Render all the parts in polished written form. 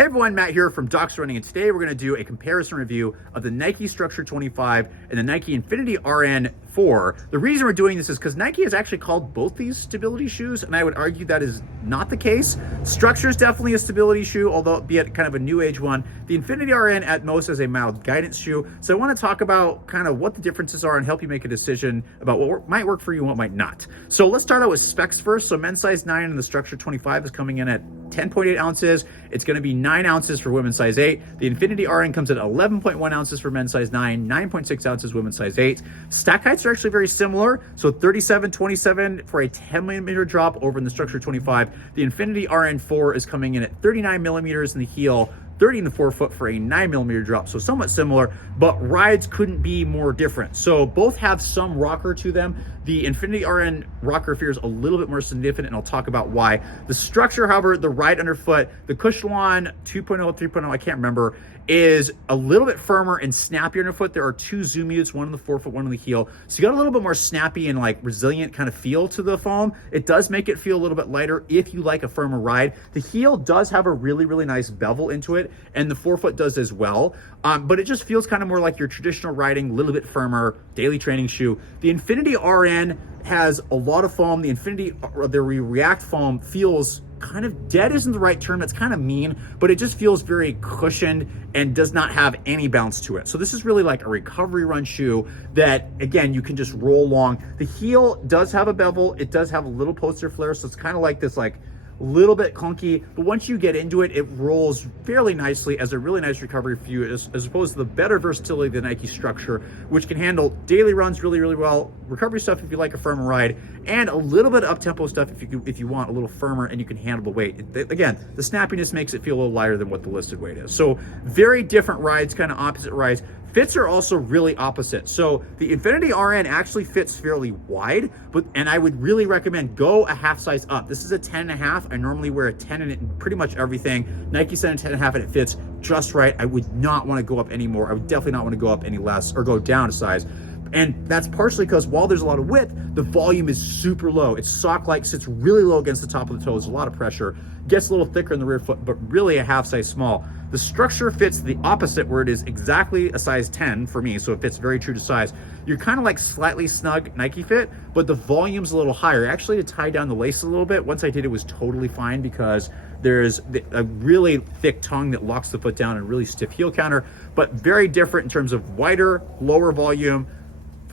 Hey everyone, Matt here from Docs Running, and today we're going to do a comparison review of the Nike Structure 25 and the Nike Infinity RN4. The reason we're doing this is because Nike has actually called both these stability shoes, and I would argue that is not the case. Structure is definitely a stability shoe, although be it kind of a new age one. The Infinity RN at most is a mild guidance shoe. So I want to talk about kind of what the differences are and help you make a decision about what might work for you and what might not. So let's start out with specs first. So men's size 9 and the Structure 25 is coming in at 10.8 ounces. It's going to be 9 ounces for women's size 8. The Infinity RN comes at 11.1 ounces for men's size 9, 9.6 ounces women's size 8. Stack heights are actually very similar. So 37.27 for a 10 millimeter drop over in the Structure 25. The Infinity RN4 is coming in at 39 millimeters in the heel, 30 in the forefoot for a 9 millimeter drop. So somewhat similar, but rides couldn't be more different. So both have some rocker to them. The Infinity RN rocker feels a little bit more significant, and I'll talk about why. The Structure, however, the ride underfoot, the Cushwan 2.0, 3.0, I can't remember, is a little bit firmer and snappier underfoot. There are two zoom units, one on the forefoot, one on the heel. So you got a little bit more snappy and like resilient kind of feel to the foam. It does make it feel a little bit lighter if you like a firmer ride. The heel does have a really, really nice bevel into it, and the forefoot does as well. But it just feels kind of more like your traditional riding, a little bit firmer, daily training shoe. The Infinity RN has a lot of foam. The React foam feels kind of dead isn't the right term. That's kind of mean, but it just feels very cushioned and does not have any bounce to it. So this is really like a recovery run shoe that, again, you can just roll along. The heel does have a bevel. It does have a little posterior flare. So it's kind of like this, like, little bit clunky, but once you get into it, it rolls fairly nicely as a really nice recovery for you, as opposed to the better versatility of the Nike Structure, which can handle daily runs really, really well, recovery stuff if you like a firmer ride, and a little bit of up-tempo stuff if you want a little firmer and you can handle the weight. Again, the snappiness makes it feel a little lighter than what the listed weight is. So very different rides, kind of opposite rides. Fits are also really opposite. So the Infinity RN actually fits fairly wide, and I would really recommend go a half size up. This is a 10.5. I normally wear a 10 in it in pretty much everything. Nike said a 10.5 and it fits just right. I would not want to go up any more. I would definitely not want to go up any less or go down a size. And that's partially because while there's a lot of width, the volume is super low. It's sock-like, sits really low against the top of the toes, a lot of pressure, gets a little thicker in the rear foot, but really a half size small. The Structure fits the opposite, where it is exactly a size 10 for me, so it fits very true to size. You're kind of like slightly snug Nike fit, but the volume's a little higher. Actually, to tie down the lace a little bit, once I did, it was totally fine because there's a really thick tongue that locks the foot down and really stiff heel counter, but very different in terms of wider, lower volume,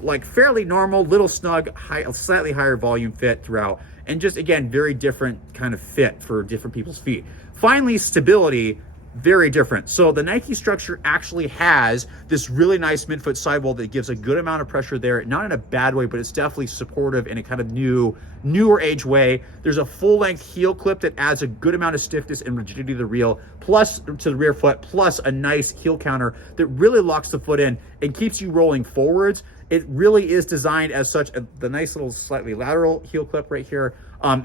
like fairly normal, little snug, slightly higher volume fit throughout, and just, again, very different kind of fit for different people's feet. Finally, stability, very different. So the Nike Structure actually has this really nice midfoot sidewall that gives a good amount of pressure there, not in a bad way, but it's definitely supportive in a kind of newer age way. There's a full length heel clip that adds a good amount of stiffness and rigidity to the reel, plus to the rear foot, plus a nice heel counter that really locks the foot in and keeps you rolling forwards. It really is designed as such. The nice little slightly lateral heel clip right here,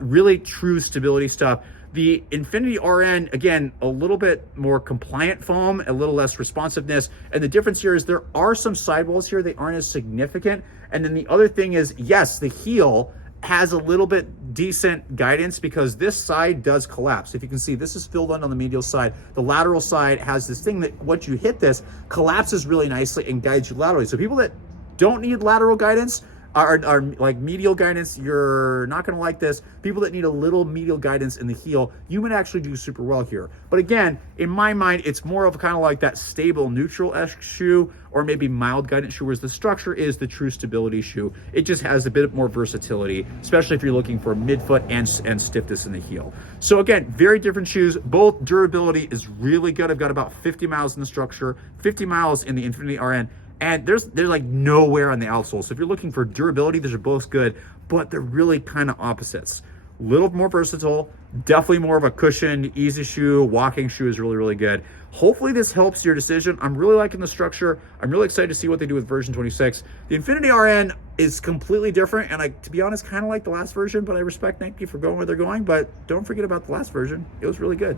really true stability stuff. The Infinity RN, again, a little bit more compliant foam, a little less responsiveness. And the difference here is there are some sidewalls here. They aren't as significant. And then the other thing is, yes, the heel has a little bit decent guidance because this side does collapse. If you can see, this is filled on the medial side. The lateral side has this thing that once you hit this, collapses really nicely and guides you laterally. So people that don't need lateral guidance, are like medial guidance, you're not going to like this. People that need a little medial guidance in the heel, you would actually do super well here. But again, in my mind, it's more of kind of like that stable neutral-esque shoe, or maybe mild guidance shoe, whereas the Structure is the true stability shoe. It just has a bit more versatility, especially if you're looking for midfoot and stiffness in the heel. So again, very different shoes. Both durability is really good. I've got about 50 miles in the Structure, 50 miles in the Infinity RN. And there's like no wear on the outsole. So if you're looking for durability, those are both good, but they're really kind of opposites. A little more versatile, definitely more of a cushioned, easy shoe. Walking shoe is really, really good. Hopefully this helps your decision. I'm really liking the Structure. I'm really excited to see what they do with version 26. The Infinity RN is completely different, and to be honest, kind of like the last version, but I respect Nike for going where they're going. But don't forget about the last version. It was really good.